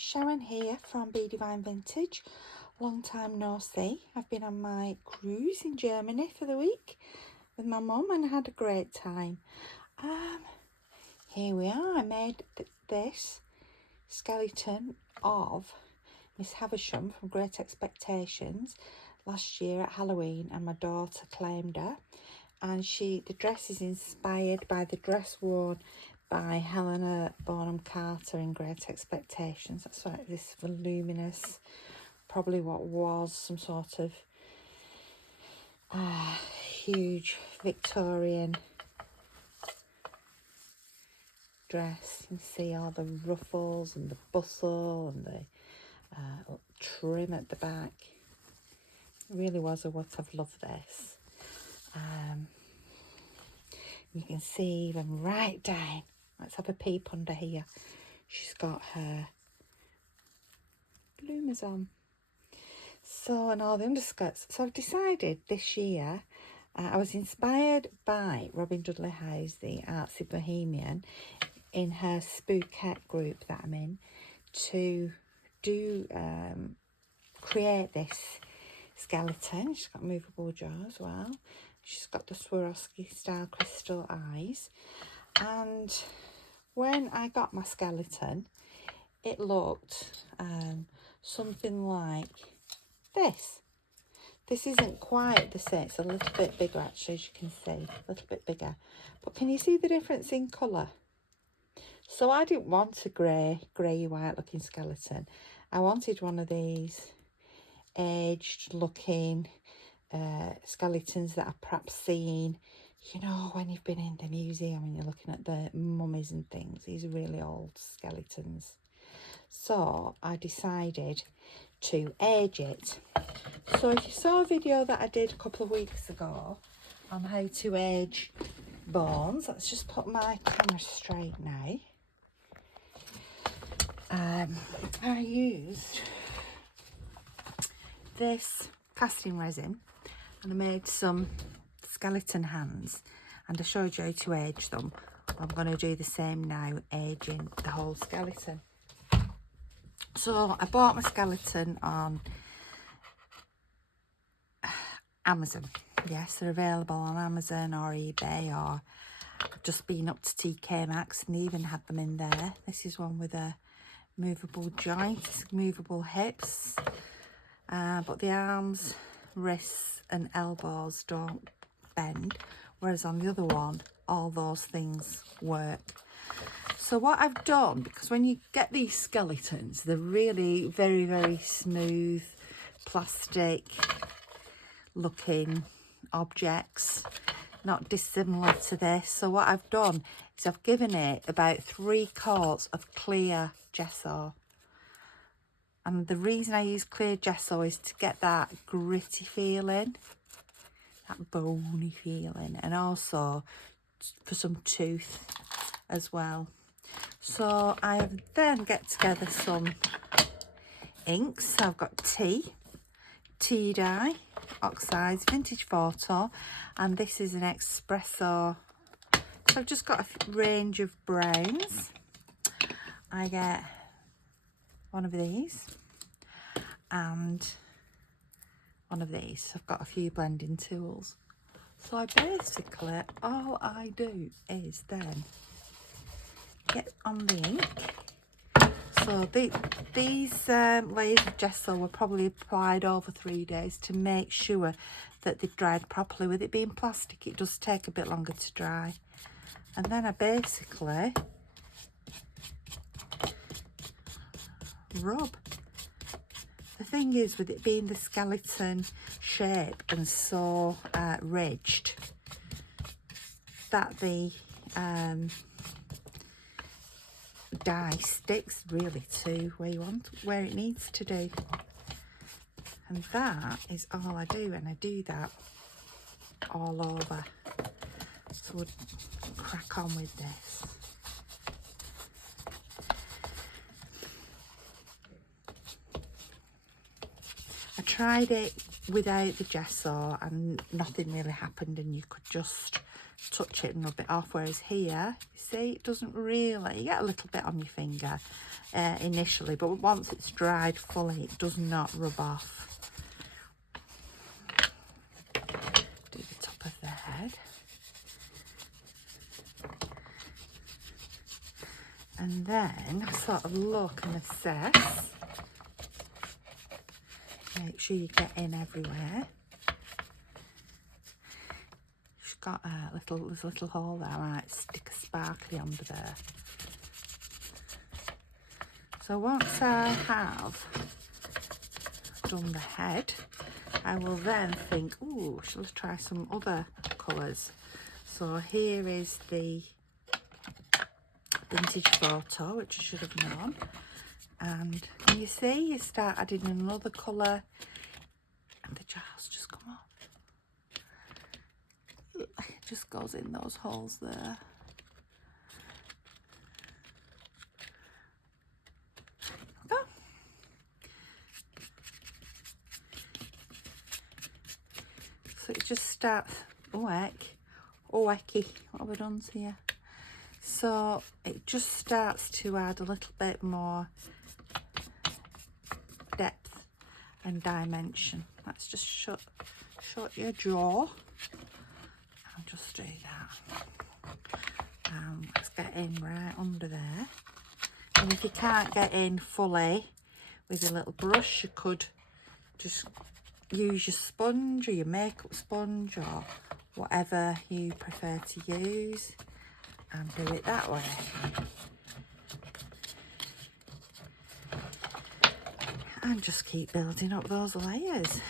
Sharon here from Be Divine Vintage. Long time no see. I've been on my cruise in Germany for the week with my mum and I had a great time. Here we are. I made this skeleton of Miss Havisham from Great Expectations last year at Halloween, and my daughter claimed her, and the dress is inspired by the dress worn by Helena Bonham Carter in Great Expectations. That's why this voluminous, probably what was some sort of huge Victorian dress. You can see all the ruffles and the bustle and the trim at the back. It really was a work of love, this. You can see even right down. Let's have a peep under here. She's got her bloomers on. So, and all the underskirts. So I've decided this year, I was inspired by Robin Dudley Howes, the artsy bohemian, in her Spookette group that I'm in, to create this skeleton. She's got movable jaw as well. She's got the Swarovski style crystal eyes. And when I got my skeleton, it looked something like this. This isn't quite the same. It's a little bit bigger, actually, as you can see. A little bit bigger. But can you see the difference in colour? So I didn't want a grey white looking skeleton. I wanted one of these aged looking skeletons that are perhaps seen, you know, when you've been in the museum and you're looking at the mummies and things, these really old skeletons. So I decided to age it. So if you saw a video that I did a couple of weeks ago on how to age bones, let's just put my camera straight now. I used this casting resin and I made some skeleton hands, and I showed you how to age them. I'm going to do the same now, aging the whole skeleton. So I bought my skeleton on Amazon. Yes, they're available on Amazon or eBay, or I've just been up to TK Maxx and they even had them in there. This is one with a movable joints, movable hips, but the arms, wrists and elbows don't bend, whereas on the other one all those things work. So what I've done, because when you get these skeletons, they're really very, very smooth plastic looking objects, not dissimilar to this. So what I've done is I've given it about 3 coats of clear gesso. And the reason I use clear gesso is to get that gritty feeling, that bony feeling, and also for some tooth as well. So I have then get together some inks. So I've got tea dye, oxides, vintage photo, and this is an espresso. So I've just got a range of browns. I get one of these and one of these. I've got a few blending tools. So I basically, all I do is then get on the ink. So these layers of gesso were probably applied over 3 days to make sure that they dried properly. With it being plastic, it does take a bit longer to dry. And then I basically rub. The thing is, with it being the skeleton shape and so ridged, that the dye sticks really to where it needs to do. And that is all I do, and I do that all over. So we'll crack on with this. I tried it without the gesso and nothing really happened, and you could just touch it and rub it off, whereas here, you see, it doesn't really, you get a little bit on your finger initially, but once it's dried fully, it does not rub off. Do the top of the head. And then sort of look and assess. Make sure you get in everywhere. She's got there's a little hole there. I might stick a sparkly under there. So once I have done the head, I will then think, ooh, shall I try some other colours? So here is the vintage photo, which I should have known. And can you see, you start adding another colour and the jars just come off. It just goes in those holes there. Oh. So it just starts, what have I done here? So it just starts to add a little bit more depth and dimension. Let's just shut your jaw and just do that. Let's get in right under there. And if you can't get in fully with a little brush, you could just use your sponge or your makeup sponge or whatever you prefer to use and do it that way. And just keep building up those layers.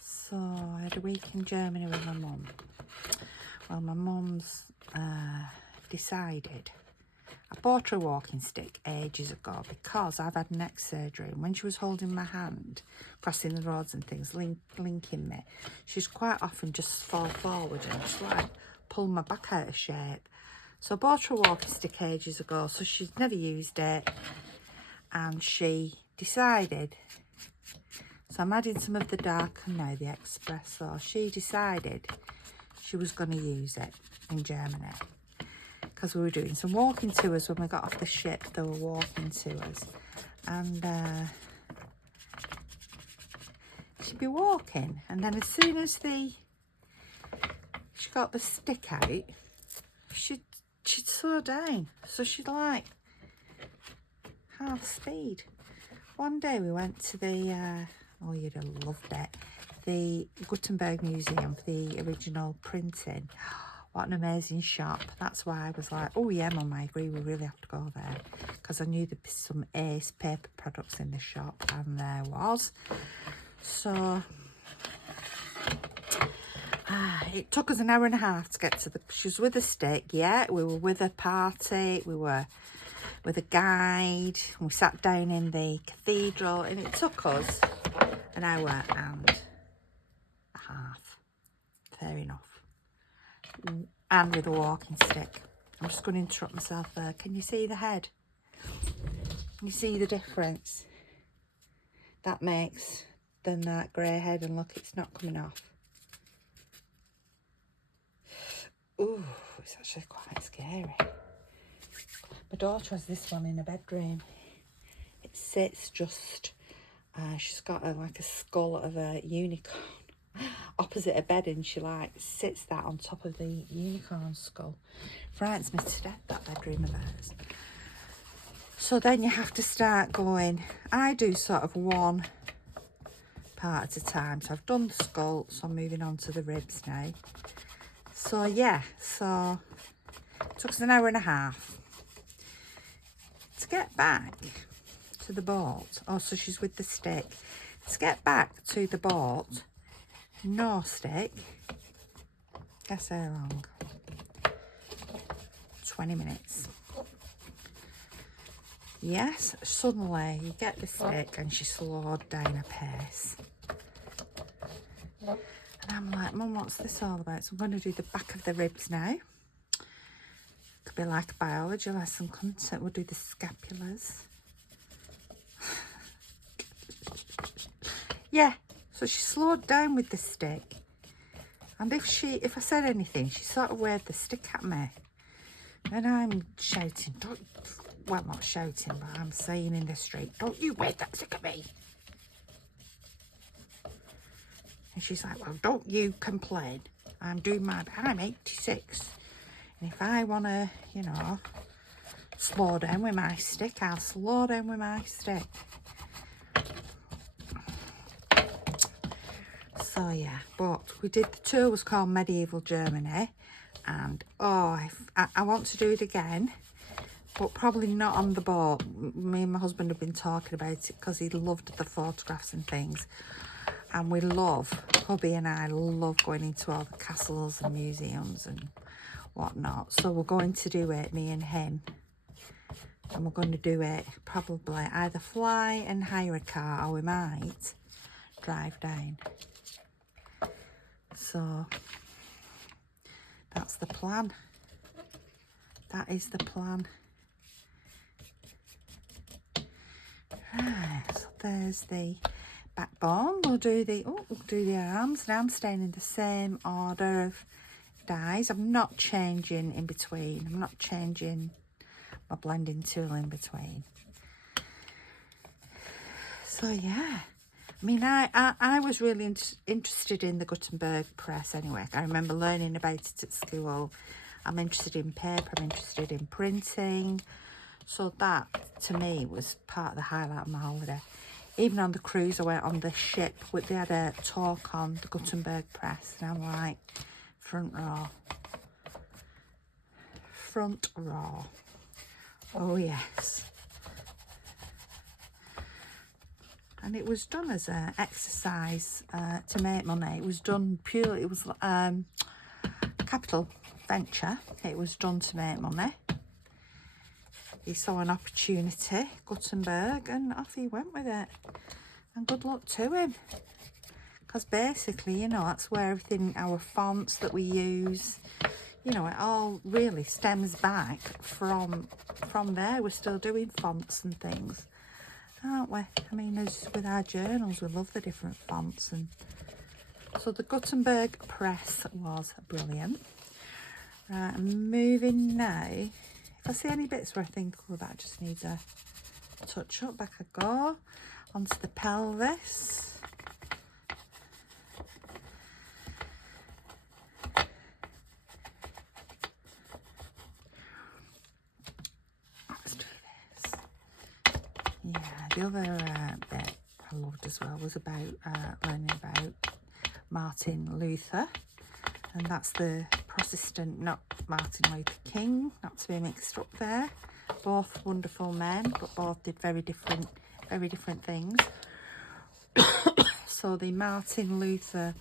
So I had a week in Germany with my mum. Well, my mum's decided. I bought her a walking stick ages ago because I've had neck surgery, and when she was holding my hand, crossing the roads and things, linking me, she's quite often just fall forward and just like pull my back out of shape. So I bought her a walking stick ages ago, so she's never used it, and she decided, so I'm adding some of the darker now, the espresso. She decided she was going to use it in Germany because we were doing some walking tours when we got off the ship. There were walking tours, and she'd be walking, and then as soon as she got the stick out, she'd slow down, so she'd like half speed. One day we went to the oh, you'd have loved it, the Gutenberg Museum for the original printing. What an amazing shop. That's why I was like, oh yeah, Mum, I agree, we really have to go there, because I knew there'd be some ace paper products in the shop, and there was. So it took us an hour and a half to get to she was with a stick, yeah, we were with a party, we were with a guide, we sat down in the cathedral, and it took us an hour and a half, fair enough, and with a walking stick. I'm just going to interrupt myself there. Can you see the head? Can you see the difference that makes than that grey head? And look, it's not coming off. Ooh, it's actually quite scary. My daughter has this one in her bedroom. It sits just, she's got like a skull of a unicorn opposite her bed, and she like sits that on top of the unicorn skull. Frightens me to death, that bedroom of hers. So then you have to start going, I do sort of one part at a time. So I've done the skull, so I'm moving on to the ribs now. So yeah, so it took us an hour and a half to get back to the boat. Oh, so she's with the stick. To get back to the boat, no stick. Guess how long? 20 minutes. Yes, suddenly you get the stick and she slowed down her pace. And I'm like, Mum, what's this all about? So I'm going to do the back of the ribs now. Could be like a biology lesson, couldn't it? We'll do the scapulars. Yeah, So she slowed down with the stick. And if I said anything, she sort of waved the stick at me. And I'm shouting, well, not shouting, but I'm saying in the street, don't you wave that stick at me. And she's like, well, don't you complain. I'm 86. And if I want to, you know, slow down with my stick, I'll slow down with my stick. So yeah, but we did, the tour was called Medieval Germany, and oh, I want to do it again, but probably not on the boat. Me and my husband have been talking about it because he loved the photographs and things, and we love, hubby and I love going into all the castles and museums and whatnot. So we're going to do it, me and him, and we're going to do it probably either fly and hire a car, or we might drive down. So that's the plan. That is the plan. Right, so there's the backbone. We'll do the arms. Now I'm staying in the same order of dies. I'm not changing in between. I'm not changing my blending tool in between. So yeah. I mean, I was really interested in the Gutenberg press anyway. I remember learning about it at school. I'm interested in paper, I'm interested in printing. So that, to me, was part of the highlight of my holiday. Even on the cruise, I went on the ship, they had a talk on the Gutenberg press. And I'm like, front row. Front row. Oh, yes. And it was done as an exercise to make money. It was done purely, it was capital venture. It was done to make money. He saw an opportunity, Gutenberg, and off he went with it. And good luck to him. Because basically, you know, that's where everything, our fonts that we use, you know, it all really stems back from there. We're still doing fonts and things, aren't we? I mean, as with our journals, we love the different fonts. And so the Gutenberg press was brilliant. Right, I'm moving now. If I see any bits where I think, oh, that just needs a touch up, back I go. Onto the pelvis. Let's do this. Yeah, the other bit I loved as well was about learning about Martin Luther, and that's the Protestant, not Martin Luther King, not to be mixed up there. Both wonderful men, but both did very different things. So the Martin Luther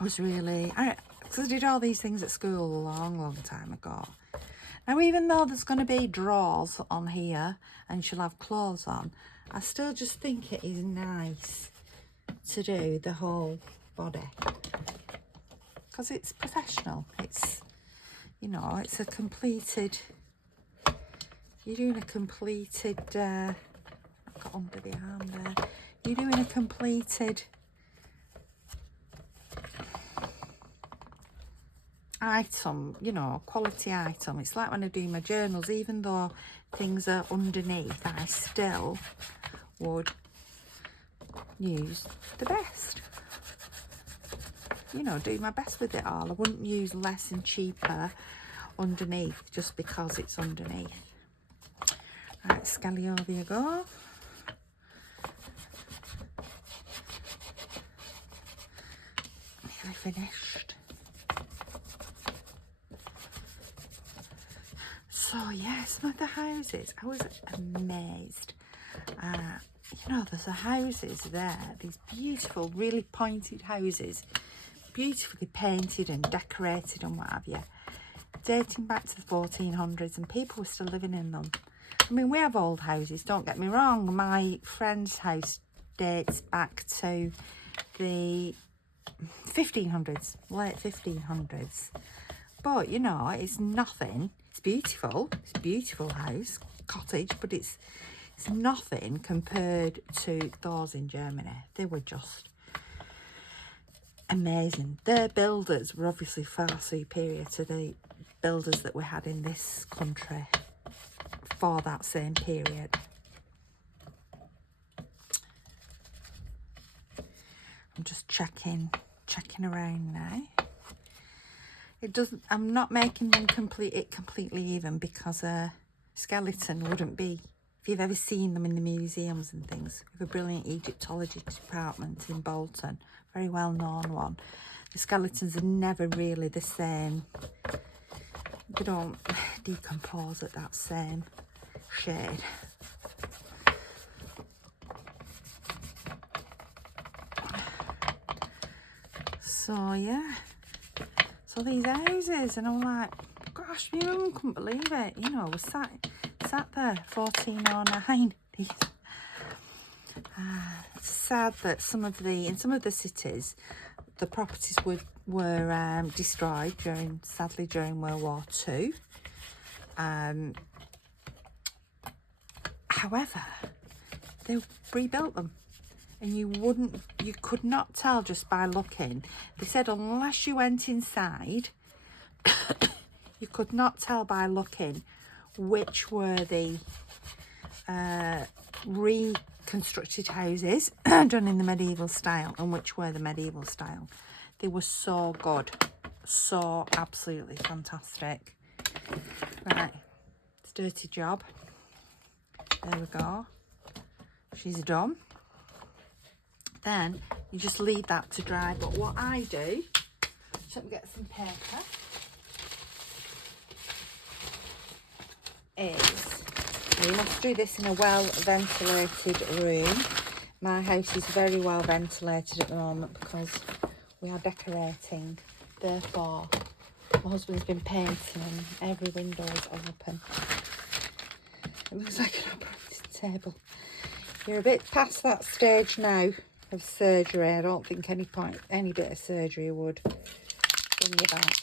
was really, because I did all these things at school a long time ago. Now, even though there's going to be drawers on here and she'll have clothes on, I still just think it is nice to do the whole body. Because it's professional. It's, you know, it's a completed, you're doing a completed, I got under the arm there. You're doing a completed item, you know, quality item. It's like when I do my journals, even though things are underneath, I still would use the best. You know, do my best with it all. I wouldn't use less and cheaper underneath just because it's underneath. Right, Skelly, over you go. Nearly finished. So yeah, some of the houses, I was amazed. You know, there's the houses there, these beautiful, really pointed houses, beautifully painted and decorated and what have you, dating back to the 1400s, and people were still living in them. I mean, we have old houses, don't get me wrong. My friend's house dates back to the 1500s, late 1500s. But, you know, it's nothing. It's beautiful. It's a beautiful house, cottage, but it's It's nothing compared to those in Germany. They were just amazing. Their builders were obviously far superior to the builders that we had in this country for that same period. I'm just checking around now. It doesn't, I'm not making them completely even, because a skeleton wouldn't be, if you've ever seen them in the museums and things. We have a brilliant Egyptology department in Bolton, very well known one. The skeletons are never really the same. They don't decompose at that same shade. So yeah, so these houses, and I'm like, gosh, my mum couldn't believe it. You know, we sat there, 1409. It's sad that in some of the cities, the properties were destroyed sadly during World War II. However, they rebuilt them. And you could not tell just by looking. They said unless you went inside, you could not tell by looking which were the reconstructed houses done in the medieval style and which were the medieval style. They were so good, so absolutely fantastic. Right, it's a dirty job. There we go. She's done. Then you just leave that to dry. But what I do, let me get some paper, is you must do this in a well ventilated room. My house is very well ventilated at the moment because we are decorating. Therefore, my husband's been painting and every window is open. It looks like an operating table. You're a bit past that stage now of surgery. I don't think any bit of surgery would bring you back.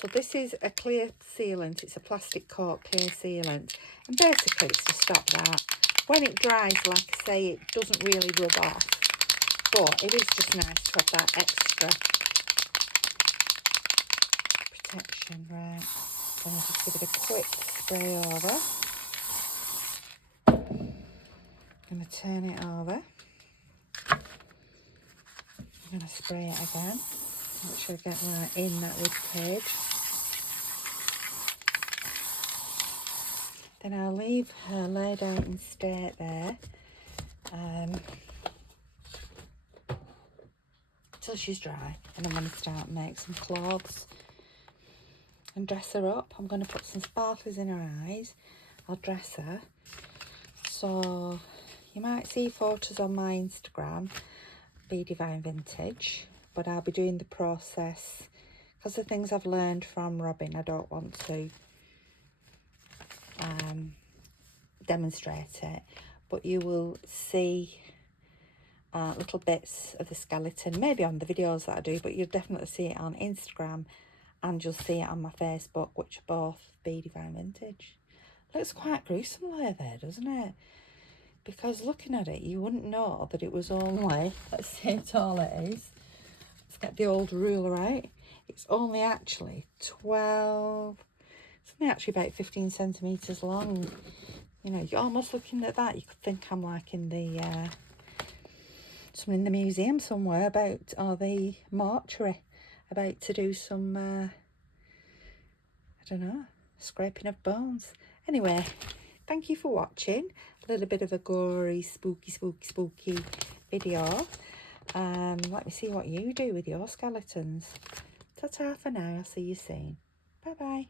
So this is a clear sealant. It's a plastic coat clear sealant, and basically it's to stop that. When it dries, like I say, it doesn't really rub off, but it is just nice to have that extra protection. Right, so I'll just give it a quick spray over. I'm going to turn it over. I'm going to spray it again. Make sure I get right in that rib cage. Then I'll leave her laid out in state there till she's dry, and I'm going to start and make some clothes and dress her up. I'm going to put some sparklers in her eyes. I'll dress her. So you might see photos on my Instagram, Be Divine Vintage, but I'll be doing the process because the things I've learned from Robin, I don't want to demonstrate it, but you will see little bits of the skeleton, maybe on the videos that I do, but you'll definitely see it on Instagram, and you'll see it on my Facebook, which are both Be Divine Vintage. Looks quite gruesome there, doesn't it? Because looking at it, you wouldn't know that it was only, let's see how tall it is. Let's get the old ruler out. It's only actually 12, it's only actually about 15 centimetres long. You know, you're almost looking at that, you could think I'm like in the, in the museum somewhere about, or the mortuary, about to do some, I don't know, scraping of bones. Anyway, thank you for watching. A little bit of a gory, spooky video. Let me see what you do with your skeletons. Ta-ta for now. I'll see you soon. Bye-bye.